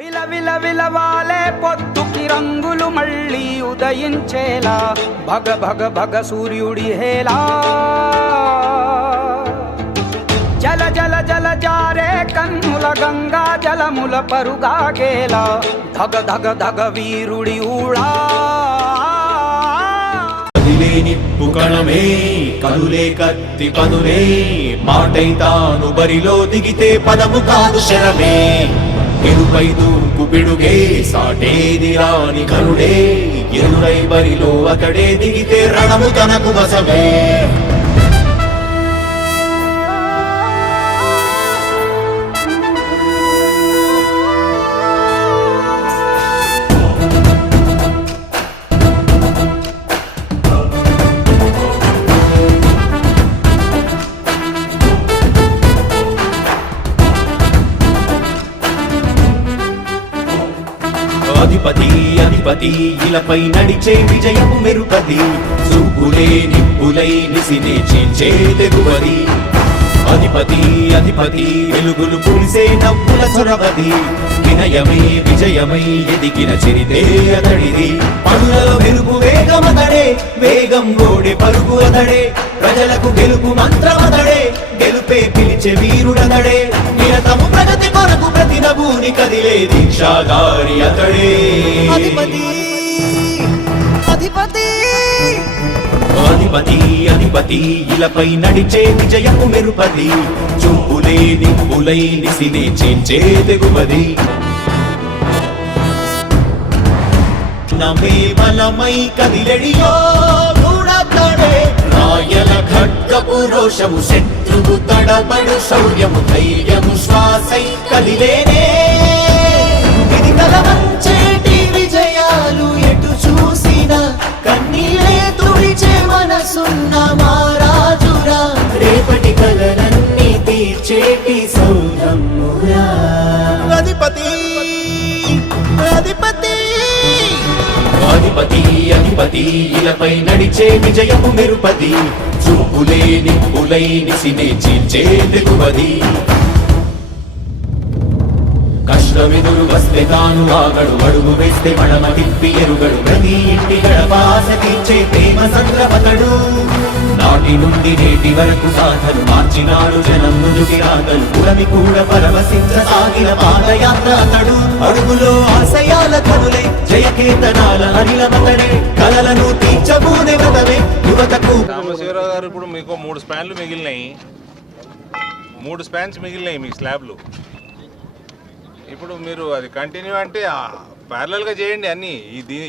విల విలవాలే పొద్దుకి రంగులు మళ్ళీ ఉదయించేలా భగ భగ భగ సూర్యుడి హేలా జల జల జల జారే కన్నుల గంగా జలముల పరుగాగేలా ధగ ధగ ధగ వీరుడి ఊళా నిప్పు కణమే కనులే కత్తి పదులే మాటై తాను బరిలో దిగితే పదము కాదు శరమే ఎరుపై దూకు పిడుగే సాటేది రాని కరుడే ఎరురై బరిలో అతడే దిగితే రణము తనకు వసమే అధిపతి అధిపతి ఇలపై నడిచే విజయము మెరుపది చూపులే నిప్పులై నిసినే చీల్చే తెగువది అధిపతి అధిపతి వెలుగులు పులిసే నవ్వుల చొరవది వినయమై విజయమై ఎదిగిన చరితే అతడిది పనులలో మెరుపు వేగమతడే వేగం గోడే పరుగు అతడే ప్రజలకు గెలుపు మంత్రమతడే గెలుపే పిలిచే వీరుడతడే నిరతము ప్రగతి కొరకు ప్రతి నభూని కదిలే దీక్షాధారి అతడే అధిపతి అధిపతి అధిపతి అధిపతి ఇలపై నడిచే విజయము మెరుపది చూపులే నిప్పులై నిసినే చేంచే తెగువది నమే బలమై కదిలెడియో గూఢతడే రాయల ఖడ్గపు రోషము శత్రువు తడబడు శౌర్యము ధైర్యము శ్వాసై కదిలేనే ఇది కలవంచేటి విజయాలు ఎటు చూసిన కన్నీలే తుడిచే మనసున్న మారాజురా రేపటి కలలన్నీ తీర్చేటి సౌధమురా అధిపతి అధిపతి అధిపతి అధిపతి ఇలపై నడిచే విజయము మెరుపది చూపులే నిప్పులై నిసినే చీల్చే తెగువది కష్టమెదురు వస్తే తాను ఆగడు అడుగు వేస్తే మడమ తిప్పి ఎరుగడు ప్రతి ఇంటి గడపాస తీర్చే ప్రేమ సంద్రపతడు నాటి నుండి నేటి వరకు సాధలు మార్చినాడు జనం ముందుకి రాగలు పురమి కూడా పరవశించసాగిన పాదయాత్ర అతడు అడుగులో ఆశయాల కనులై జయకేతనాల అనిలమతడే కలలను తీర్చబూనే వ్రతమే యువతకు. రామశివరావు గారు, ఇప్పుడు మీకు 3 స్పాన్లు మిగిలినాయి, 3 స్పాన్స్ మిగిలినాయి మీ స్లాబ్లు. ఇప్పుడు మీరు అది కంటిన్యూ అంటే ప్యారలల్గా చేయండి అన్నీ.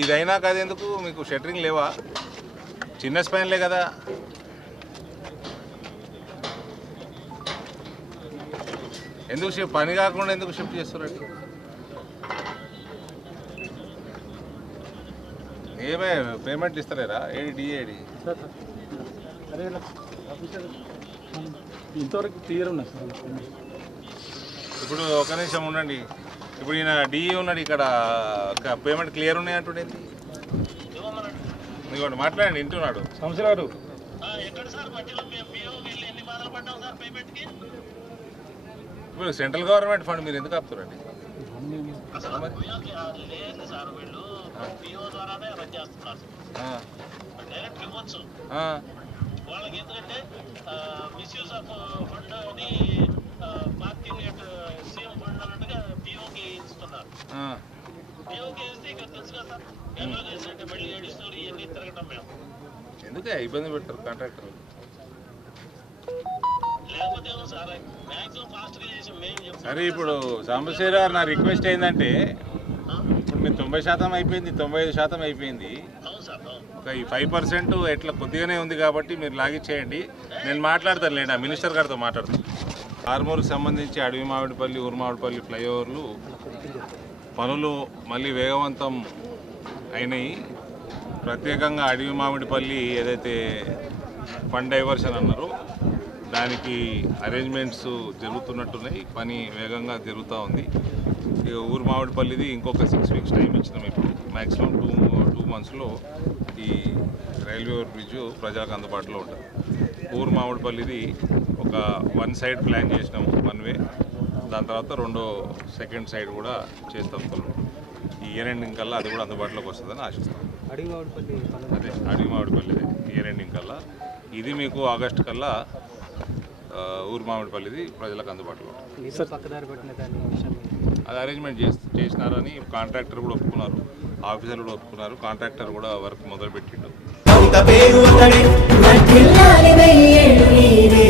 ఇదైనా కాదెందుకు మీకు షట్టరింగ్ లేవా? చిన్న స్పాన్లే కదా. ఎందుకు పని కాకుండా ఎందుకు షిఫ్ట్ చేస్తారండి? ఏమే పేమెంట్ ఇస్తలేరా? ఏడి డిఏడి ఇంతవరకు క్లియర్ ఉన్నా సార్. ఇప్పుడు ఒక నిమిషం ఉండండి. ఇప్పుడు ఈయన డిఈ ఉన్నాడు ఇక్కడ, పేమెంట్ క్లియర్ ఉన్నాయి అంటుండేది. ఇదిగోండి మాట్లాడండి, వింటున్నాడు. సంవత్సరాలు ఇప్పుడు సెంట్రల్ గవర్నమెంట్ ఫండ్ మీరు ఎందుకు ఆపుతారండి? వాళ్ళకి ఎందుకంటే మిస్యూజ్ ఆఫ్ ఫండ్ అని పార్కింగ్ సీఎం ఫండ్ అన్నట్టుగా పిఓకి ఇస్తున్నారు. పిఓకి ఇస్తే ఇక్కడ తెలుసు కదా సార్, ఎమ్మెల్యే చేసినట్టే మళ్ళీ ఏడుస్తారు, ఇవన్నీ తిరగటం మేము ఎందుకే ఇబ్బంది పెడతారు కాంట్రాక్టర్. లేకపోతే ఏమో సార్ మ్యాక్సిమం ఫాస్ట్గా చేసి మేము చెప్తాం. సరే, ఇప్పుడు సాంబశివరావు గారు నా రిక్వెస్ట్ ఏంటంటే, ఇప్పుడు మీరు 90% అయిపోయింది, 95% అయిపోయింది. ఒక ఈ 5% ఎట్లా కొద్దిగానే ఉంది కాబట్టి మీరు లాగిచ్చేయండి. నేను మాట్లాడతాను లేండి, ఆ మినిస్టర్ గారితో మాట్లాడతాను. ఆర్మూర్కి సంబంధించి అడవి మామిడిపల్లి, ఊరుమామిడిపల్లి ఫ్లైఓవర్లు పనులు మళ్ళీ వేగవంతం అయినాయి. ప్రత్యేకంగా అడవి మామిడిపల్లి ఏదైతే ఫండ్ డైవర్షన్ అన్నారో దానికి అరేంజ్మెంట్స్ జరుగుతున్నట్టున్నాయి, పని వేగంగా జరుగుతూ ఉంది. ఇక ఊరు మామిడిపల్లిది ఇంకొక 6 వీక్స్ టైం ఇచ్చినాం. ఇప్పుడు మ్యాక్సిమం 2 మంత్స్లో ఈ రైల్వే ఓవర్ బ్రిడ్జ్ ప్రజలకు అందుబాటులో ఉంటుంది. ఊరు మామిడిపల్లిది ఒక 1 సైడ్ ప్లాన్ చేసినాము, 1 వే. దాని తర్వాత రెండో సెకండ్ సైడ్ కూడా చేస్తాం త్వరలో. ఈ ఇయర్ ఎండింగ్ కల్లా అది కూడా అందుబాటులోకి వస్తుందని ఆశిస్తాం. అదే అడవి మామిడిపల్లి ఇయర్ ఎండింగ్ కల్లా. ఇది మీకు ఆగస్టు కల్లా ఊరు మామిడిపల్లిది ప్రజలకు అందుబాటులో అది అరేంజ్మెంట్ చేసినారని కాంట్రాక్టర్ కూడా ఒప్పుకున్నారు, ఆఫీసర్లు కూడా ఒప్పుకున్నారు. కాంట్రాక్టర్ కూడా వర్క్ మొదలుపెట్టిండు. కవిత పేరు అతడే